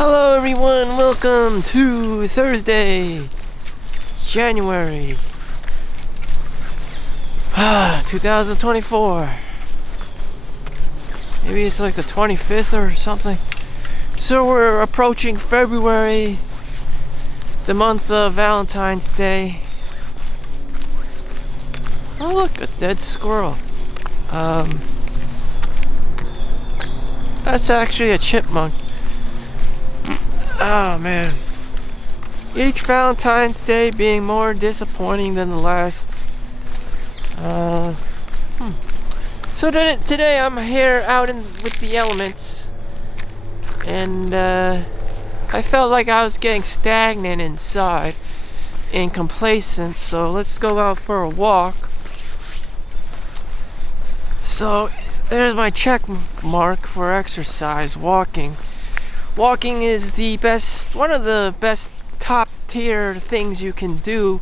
Hello everyone, welcome to Thursday, January 2024. Maybe it's like the 25th or something. So we're approaching February, the month of Valentine's Day. Oh look, a dead squirrel. That's actually a chipmunk. Oh man. Each Valentine's Day being more disappointing than the last. So today I'm here out with the elements, and I felt like I was getting stagnant inside and complacent, so let's go out for a walk. So there's my check mark for exercise, walking. Walking is one of the best top tier things you can do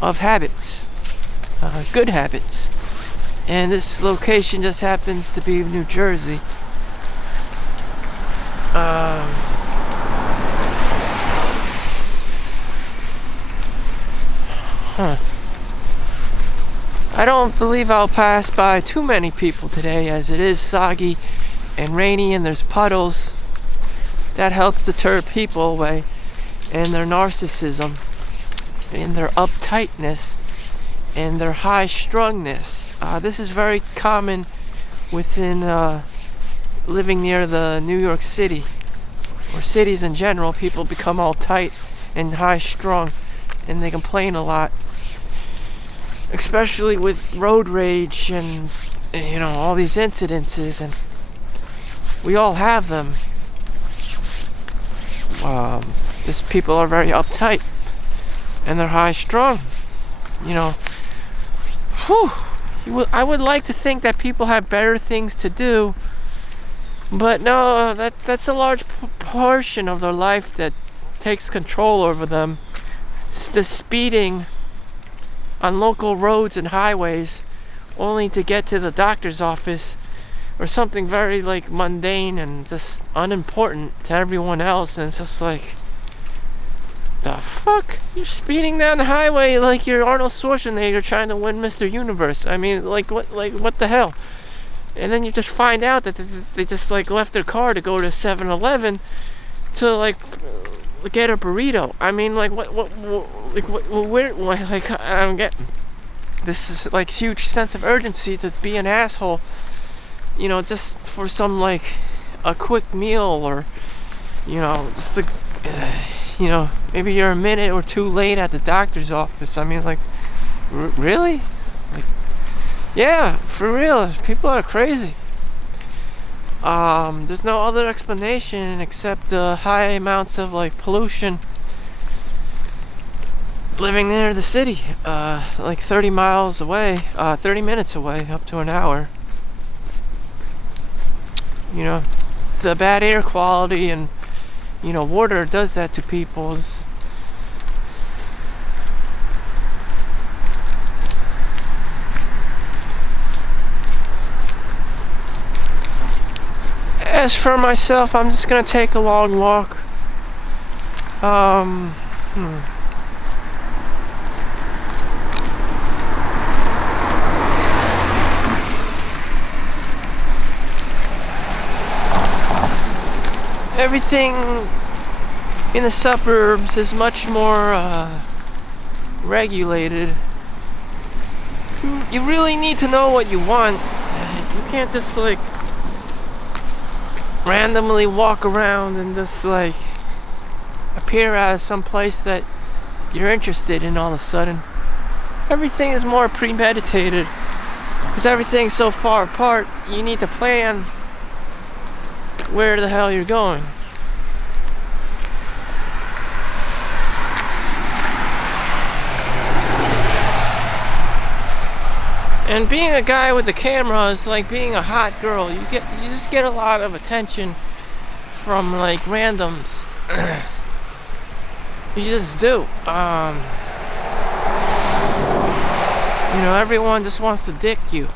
of habits, good habits. And this location just happens to be New Jersey. I don't believe I'll pass by too many people today, as it is soggy and rainy and there's puddles. That helps deter people away, and their narcissism and their uptightness and their high strungness. This is very common within living near the New York City, or cities in general. People become all tight and high strung, and they complain a lot, especially with road rage and all these incidences, and we all have them. These people are very uptight and they're high strung. I would like to think that people have better things to do, but no, that's a large portion of their life that takes control over them. It's the speeding on local roads and highways only to get to the doctor's office, or something very mundane and just unimportant to everyone else, and it's just like, the fuck? You're speeding down the highway like you're Arnold Schwarzenegger trying to win Mr. Universe. I mean, what the hell? And then you just find out that they just left their car to go to 7-Eleven to get a burrito. I mean, where, I don't get this huge sense of urgency to be an asshole, just for some a quick meal, or just to maybe you're a minute or two late at the doctor's office. I mean, really? It's yeah, for real, people are crazy. There's no other explanation except the high amounts of pollution living near the city, 30 miles away, 30 minutes away, up to an hour. The bad air quality and water does that to people. As for myself, I'm just gonna take a long walk. Everything in the suburbs is much more regulated. You really need to know what you want. You can't just randomly walk around and just appear as some place that you're interested in all of a sudden. Everything is more premeditated, because everything's so far apart. You need to plan where the hell you're going. And being a guy with a camera is like being a hot girl. You just get a lot of attention from randoms. You just do. Everyone just wants to dick you.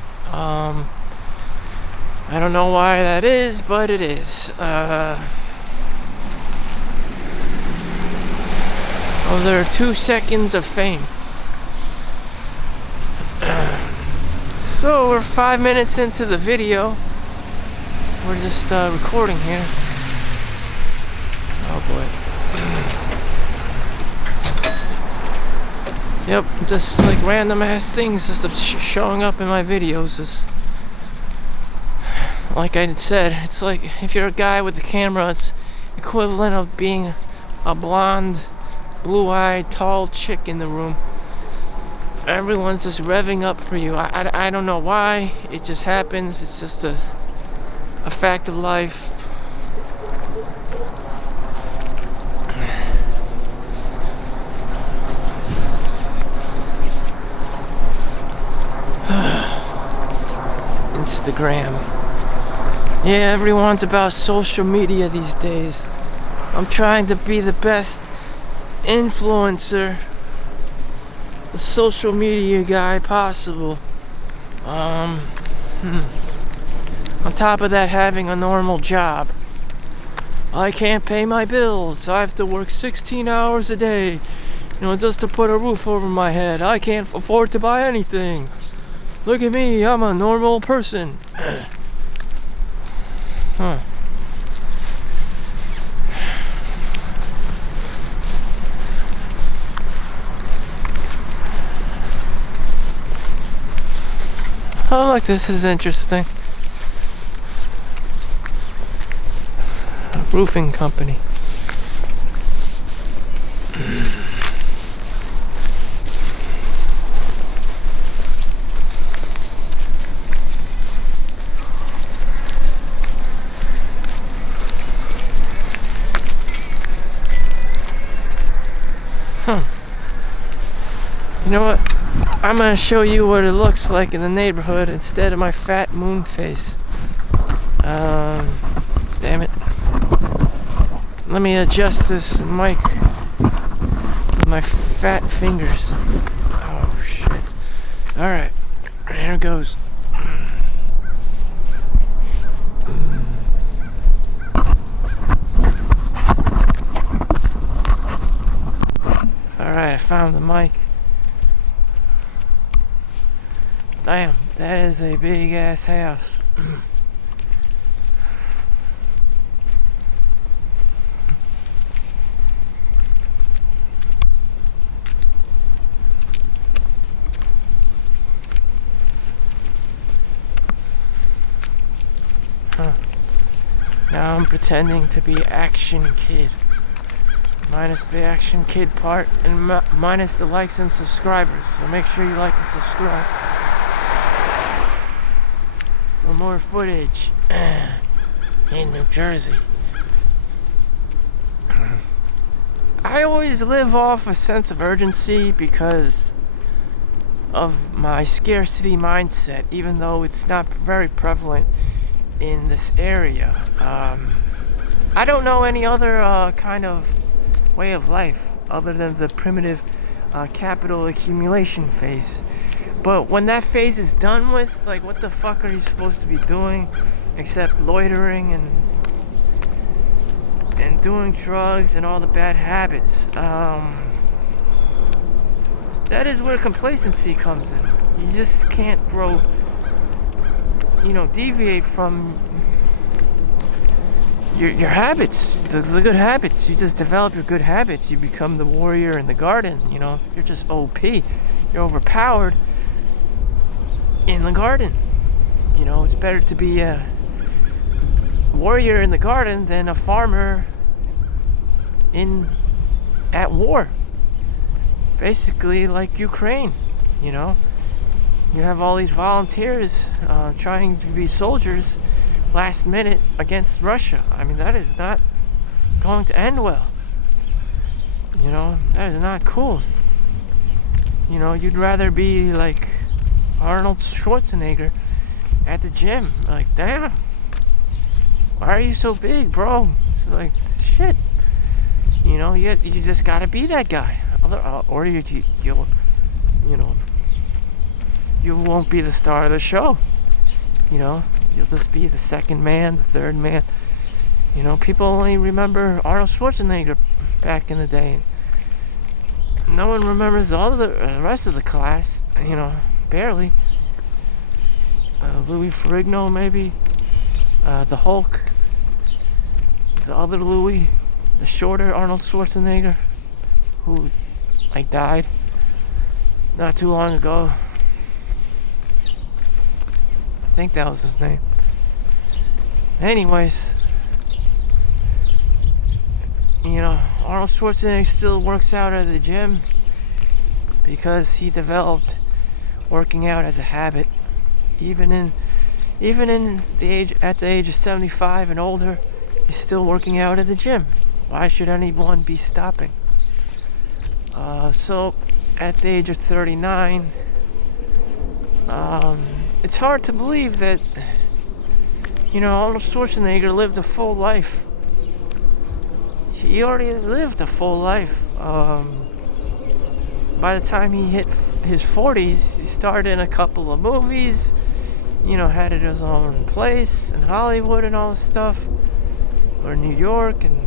I don't know why that is, but it is. There are 2 seconds of fame. So we're 5 minutes into the video. We're just recording here. Oh boy. Yep, just like random ass things just showing up in my videos. Just like I said, it's like if you're a guy with the camera, it's equivalent of being a blonde, blue-eyed, tall chick in the room. Everyone's just revving up for you. I don't know why. It just happens. It's just a fact of life. Instagram. Yeah, everyone's about social media these days. I'm trying to be the best influencer, the social media guy possible. On top of that, having a normal job. I can't pay my bills. I have to work 16 hours a day, just to put a roof over my head. I can't afford to buy anything. Look at me, I'm a normal person. Huh. Oh, look, this is interesting. A roofing company. Huh. You know what? I'm gonna show you what it looks like in the neighborhood instead of my fat moon face. Damn it. Let me adjust this mic with my fat fingers. Oh shit. Alright, here it goes. Alright, I found the mic. Damn, that is a big ass house. Huh. Now I'm pretending to be Action Kid. Minus the Action Kid part and minus the likes and subscribers. So make sure you like and subscribe for more footage in New Jersey. I always live off a sense of urgency because of my scarcity mindset, even though it's not very prevalent in this area. I don't know any other kind of way of life other than the primitive capital accumulation phase. But when that phase is done with, like, what the fuck are you supposed to be doing except loitering and doing drugs and all the bad habits? That is where complacency comes in. You just can't grow, deviate from your habits, the good habits. You just develop your good habits. You become the warrior in the garden. You're just OP. You're overpowered in the garden. It's better to be a warrior in the garden than a farmer at war. Basically, like Ukraine. You have all these volunteers trying to be soldiers last minute against Russia. I mean, that is not going to end well. That is not cool. You'd rather be like Arnold Schwarzenegger at the gym. Like, damn, why are you so big, bro? It's like, shit. You just gotta be that guy. Or you won't be the star of the show. You'll just be the second man, the third man. You know, people only remember Arnold Schwarzenegger back in the day. No one remembers all the rest of the class, you know, barely. Louis Ferrigno, maybe. The Hulk. The other Louis. The shorter Arnold Schwarzenegger, who, like, died not too long ago. I think that was his name. Anyways, you know, Arnold Schwarzenegger still works out at the gym because he developed working out as a habit. Even in the age of 75 and older, he's still working out at the gym. Why should anyone be stopping? So at the age of 39, it's hard to believe that, you know, Arnold Schwarzenegger lived a full life. He already lived a full life. By the time he hit his 40s, he starred in a couple of movies, you know, had his own place in Hollywood and all this stuff, or New York, and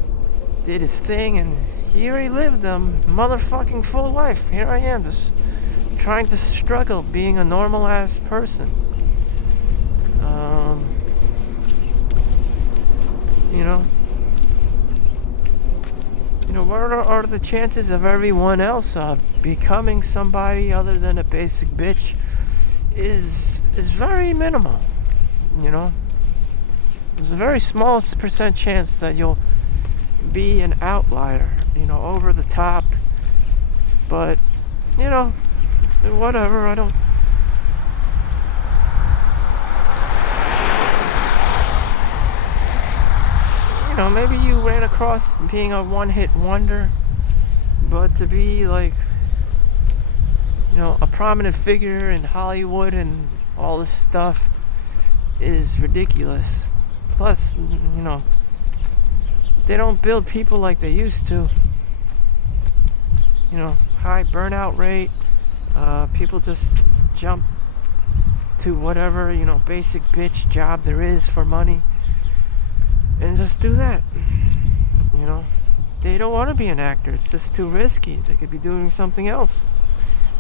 did his thing, and he already lived a motherfucking full life. Here I am, just trying to struggle being a normal ass person. You know, what are the chances of everyone else becoming somebody other than a basic bitch? Is very minimal. You know, there's a very small percent chance that you'll be an outlier, you know, over the top. But, you know, whatever. I don't. You know, maybe you ran across being a one-hit wonder, but to be like, you know, a prominent figure in Hollywood and all this stuff is ridiculous. Plus, you know, they don't build people like they used to. You know, high burnout rate. People just jump to whatever, you know, basic bitch job there is for money and just do that. You know, they don't want to be an actor. It's just too risky. They could be doing something else.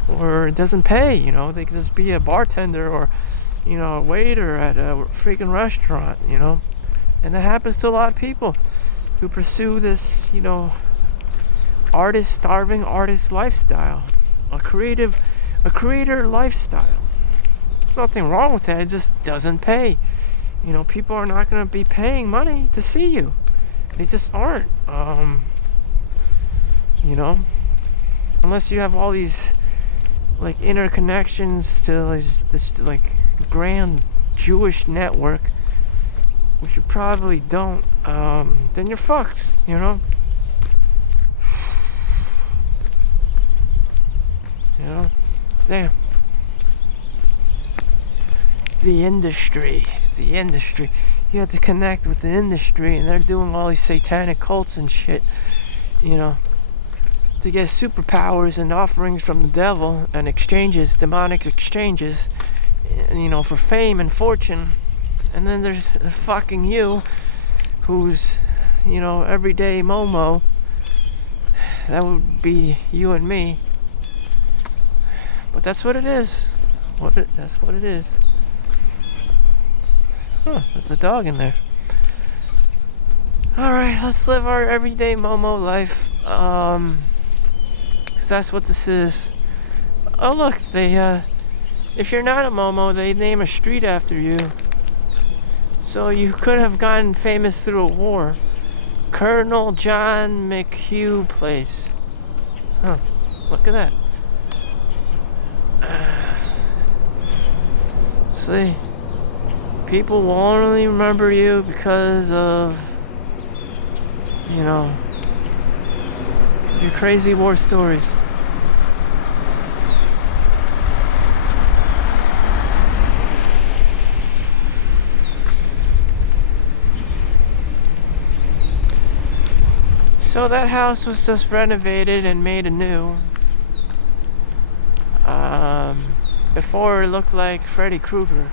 Or it doesn't pay, you know. They could just be a bartender or, you know, a waiter at a freaking restaurant, you know. And that happens to a lot of people who pursue this, you know, starving artist lifestyle. A creator lifestyle. There's nothing wrong with that. It just doesn't pay. You know, people are not going to be paying money to see you. They just aren't. You know, unless you have all these like interconnections to this like grand Jewish network, which you probably don't, then you're fucked, you know? You know? Damn. The industry. You have to connect with the industry, and they're doing all these satanic cults and shit, you know, to get superpowers and offerings from the devil and exchanges, demonic exchanges, you know, for fame and fortune. And then there's fucking you, who's, you know, everyday Momo. That would be you and me. But that's what it is. That's what it is. Huh, there's a dog in there. Alright, let's live our everyday Momo life. 'Cause that's what this is. Oh look, they, if you're not a Momo, they name a street after you. So you could have gotten famous through a war. Colonel John McHugh Place. Huh, look at that. See, people will only remember you because of, you know, your crazy war stories. So that house was just renovated and made anew. Before it looked like Freddy Krueger.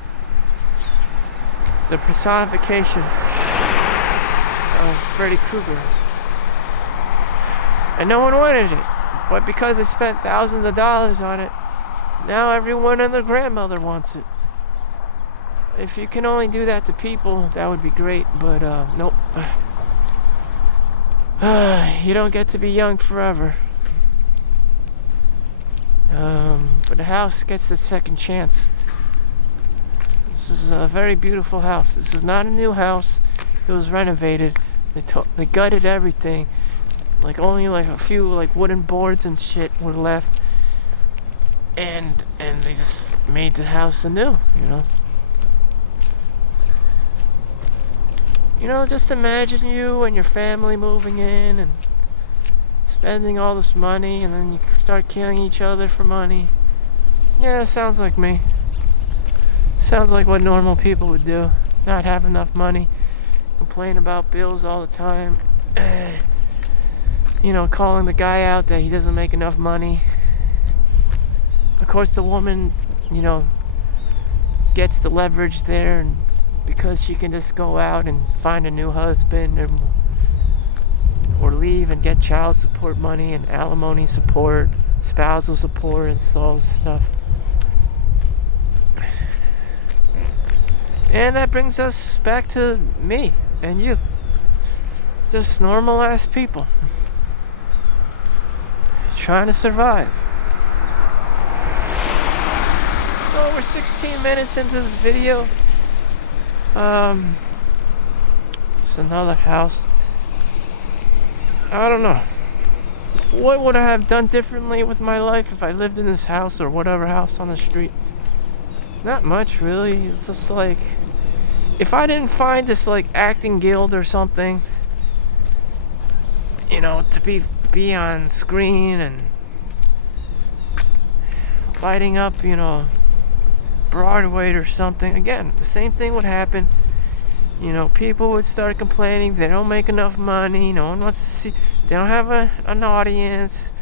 the personification of Freddy Krueger. And no one wanted it. But because they spent thousands of dollars on it, now everyone and their grandmother wants it. If you can only do that to people, that would be great. But nope. You don't get to be young forever. But the house gets a second chance. This is a very beautiful house. This is not a new house. It was renovated. They gutted everything. Like only like a few like wooden boards and shit were left. And they just made the house anew, you know. You know, just imagine you and your family moving in and spending all this money, and then you start killing each other for money. Yeah, sounds like me. Sounds like what normal people would do. Not have enough money, complain about bills all the time. You know, calling the guy out that he doesn't make enough money. Of course, the woman, you know, gets the leverage there, and because she can just go out and find a new husband or leave and get child support money and alimony support, spousal support, and all this stuff. And that brings us back to me and you. Just normal ass people trying to survive. So we're 16 minutes into this video. It's another house. I don't know. What would I have done differently with my life if I lived in this house or whatever house on the street? Not much, really. It's just like, if I didn't find this like acting guild or something, you know, to be on screen and lighting up, you know, Broadway or something, again, the same thing would happen. You know, people would start complaining they don't make enough money, no one wants to see, they don't have an audience,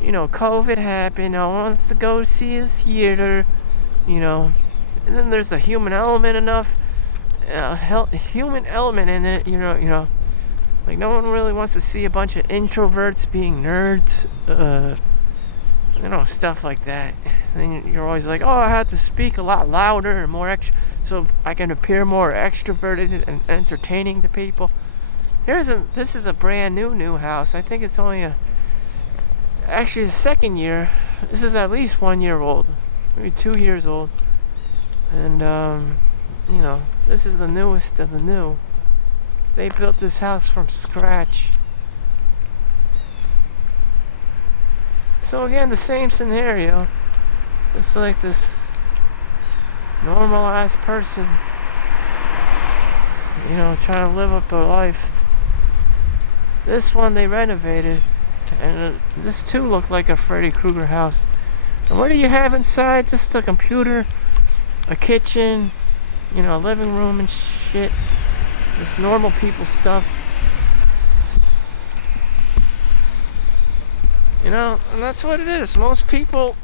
you know, COVID happened, no one wants to go see a theater, you know. And then there's a human element human element in it, you know, like no one really wants to see a bunch of introverts being nerds, you know, stuff like that. And you're always like, oh, I have to speak a lot louder and more so I can appear more extroverted and entertaining to people. This is a brand new house. I think it's only actually the second year. This is at least 1 year old, maybe 2 years old. And you know, this is the newest of the new. They built this house from scratch. So again, the same scenario. It's like this normal ass person, you know, trying to live up their life. This one they renovated, and this too looked like a Freddy Krueger house. And what do you have inside? Just a computer, a kitchen, you know, a living room and shit. This normal people stuff. You know, and that's what it is. Most people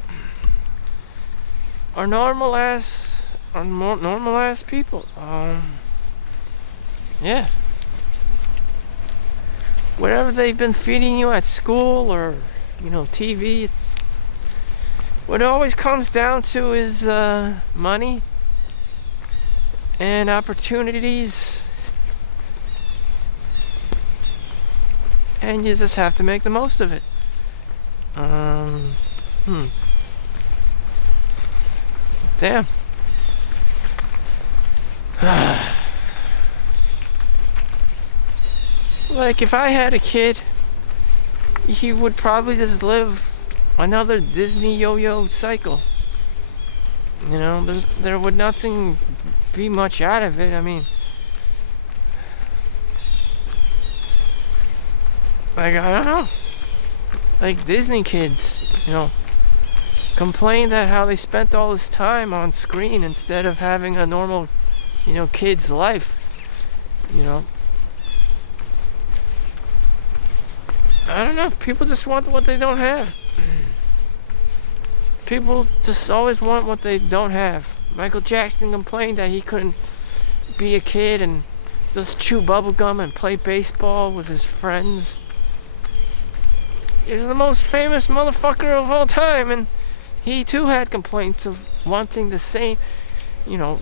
are normal ass people. Yeah. Whatever they've been feeding you at school or, you know, TV, it's what it always comes down to is money and opportunities. And you just have to make the most of it. Damn. Like, if I had a kid, he would probably just live another Disney yo-yo cycle. You know, there would nothing be much out of it. I mean, like, I don't know. Like Disney kids, you know, complain that how they spent all this time on screen instead of having a normal, you know, kid's life, you know. I don't know, people just want what they don't have. People just always want what they don't have. Michael Jackson complained that he couldn't, be a kid and just chew bubblegum and play baseball with his friends. He's the most famous motherfucker of all time, and he too had complaints of wanting the same, you know,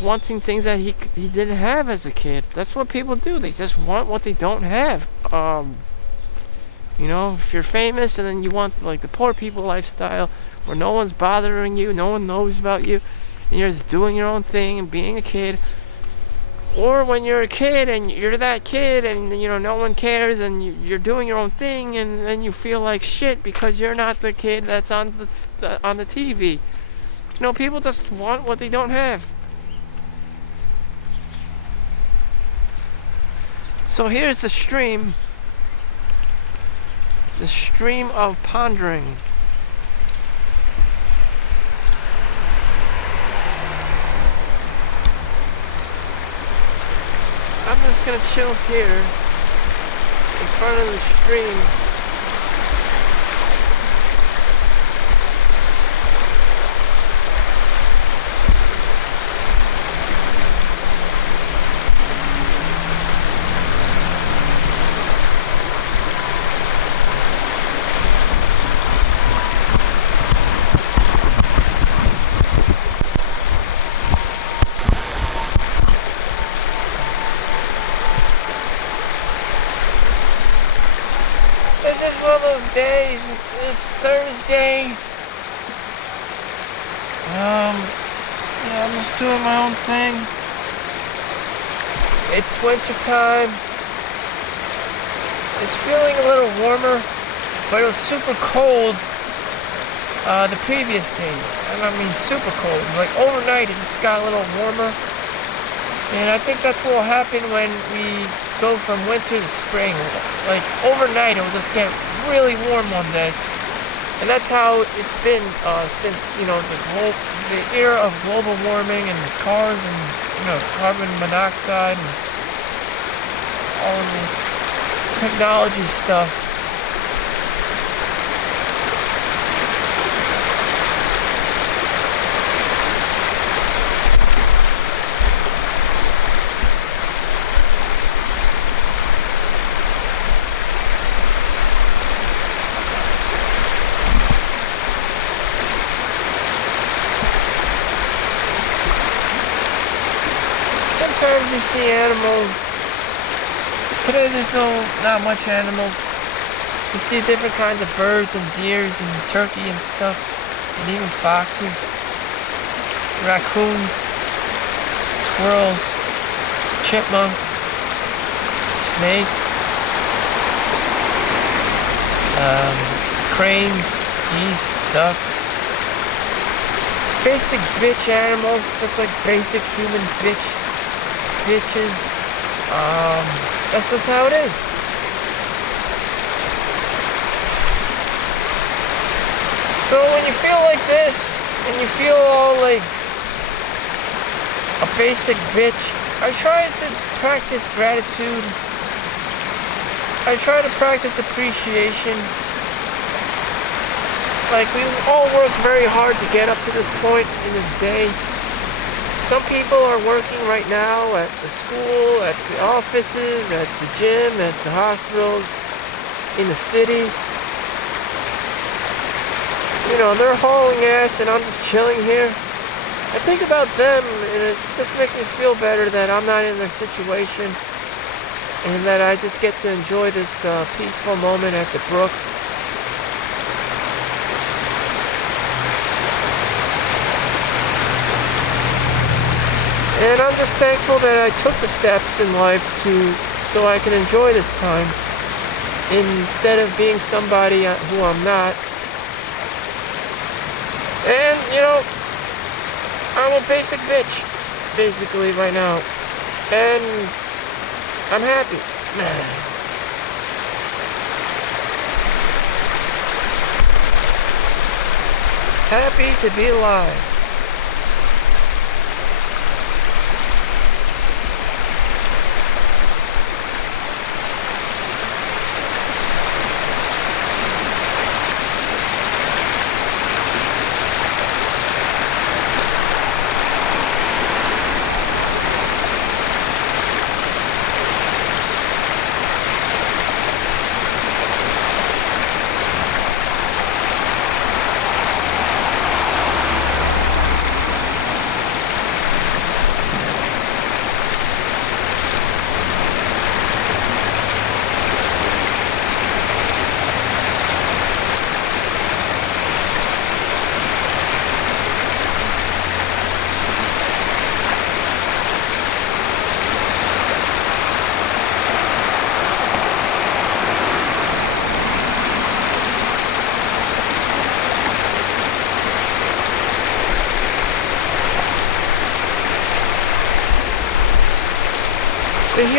wanting things that he didn't have as a kid. That's what people do. They just want what they don't have. You know, if you're famous and then you want like the poor people lifestyle where no one's bothering you, no one knows about you, and you're just doing your own thing and being a kid. Or when you're a kid and you're that kid and, you know, no one cares and you're doing your own thing and then you feel like shit because you're not the kid that's on the TV. You know, people just want what they don't have. So here's the stream of pondering. I'm just gonna chill here in front of the stream. It's just one of those days. It's Thursday. Yeah, I'm just doing my own thing. It's winter time. It's feeling a little warmer, but it was super cold the previous days. And I mean super cold. Like overnight it just got a little warmer. And I think that's what will happen when we go from winter to spring. Like overnight it will just get really warm one day. And that's how it's been since, you know, the era of global warming and cars and, you know, carbon monoxide and all of this technology stuff. Sometimes you see animals. Today there's not much animals. You see different kinds of birds and deers and turkey and stuff, and even foxes, raccoons, squirrels, chipmunks, snakes, cranes, geese, ducks. Basic bitch animals, just like basic human bitches. That's just how it is. So when you feel like this, and you feel all like a basic bitch, I try to practice gratitude. I try to practice appreciation. Like, we all work very hard to get up to this point in this day. Some people are working right now at the school, at the offices, at the gym, at the hospitals, in the city. You know, they're hauling ass and I'm just chilling here. I think about them and it just makes me feel better that I'm not in their situation and that I just get to enjoy this peaceful moment at the brook. And I'm just thankful that I took the steps in life so I can enjoy this time instead of being somebody who I'm not. And, you know, I'm a basic bitch, basically, right now. And I'm happy. Happy to be alive.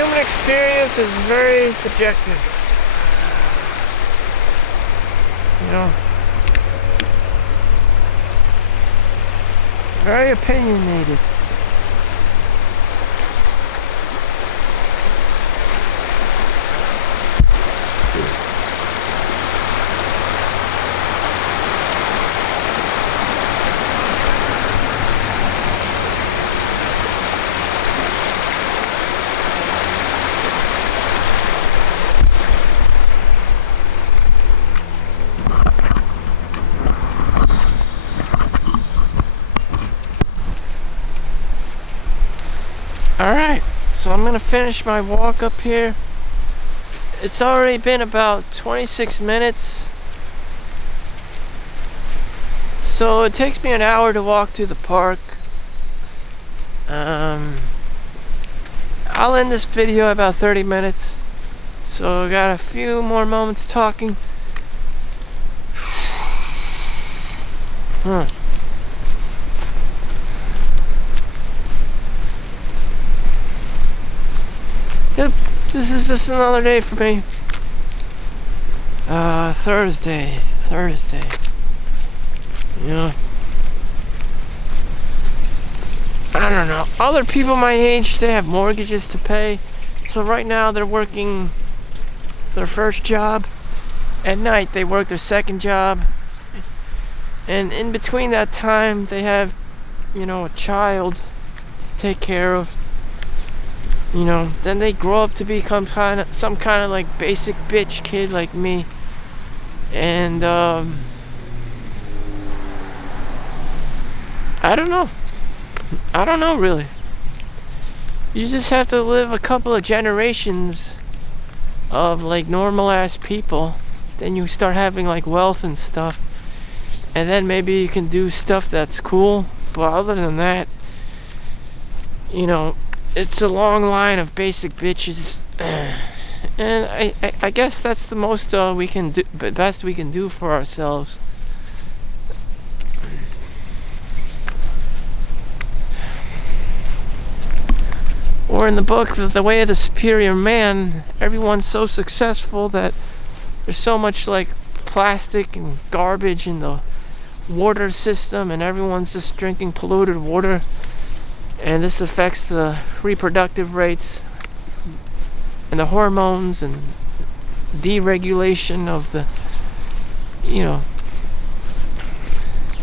human experience is very subjective. You know, very opinionated. Alright, so I'm gonna finish my walk up here. It's already been about 26 minutes. So it takes me an hour to walk to the park. I'll end this video about 30 minutes. So I got a few more moments talking. Yep, this is just another day for me. Thursday. You know, I don't know. Other people my age, they have mortgages to pay. So right now they're working their first job. At night they work their second job. And in between that time they have, you know, a child to take care of. You know, then they grow up to become some kind of like basic bitch kid like me. And I don't know really. You just have to live a couple of generations of like normal ass people, then you start having like wealth and stuff, and then maybe you can do stuff that's cool. But other than that, you know, it's a long line of basic bitches, and I guess that's the most we can do, best we can do for ourselves. Or in the book, The Way of the Superior Man, everyone's so successful that there's so much like plastic and garbage in the water system, and everyone's just drinking polluted water. And this affects the reproductive rates and the hormones and deregulation of the, you know,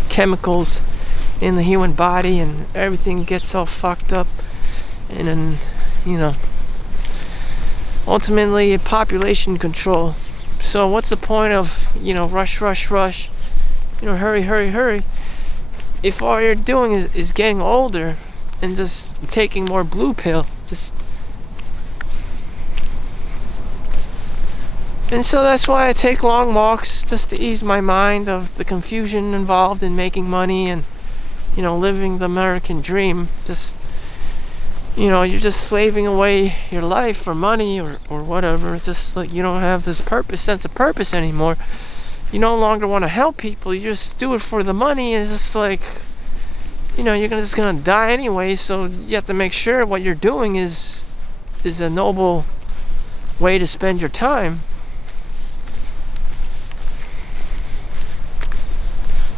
chemicals in the human body, and everything gets all fucked up. And then, you know, ultimately population control. So what's the point of, you know, rush, you know, hurry, if all you're doing is getting older and just taking more blue pill. And so that's why I take long walks, just to ease my mind of the confusion involved in making money and, you know, living the American dream. Just, you know, you're just slaving away your life for money or whatever. It's just like you don't have this sense of purpose anymore. You no longer want to help people. You just do it for the money. It's just like, you know, you're just gonna die anyway, so you have to make sure what you're doing is a noble way to spend your time.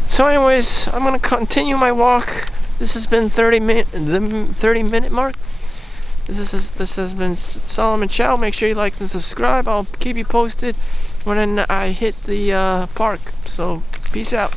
So anyways, I'm gonna continue my walk. This has been the 30 minute mark. This has been Solomon Chau. Make sure you like and subscribe. I'll keep you posted when I hit the park. So peace out.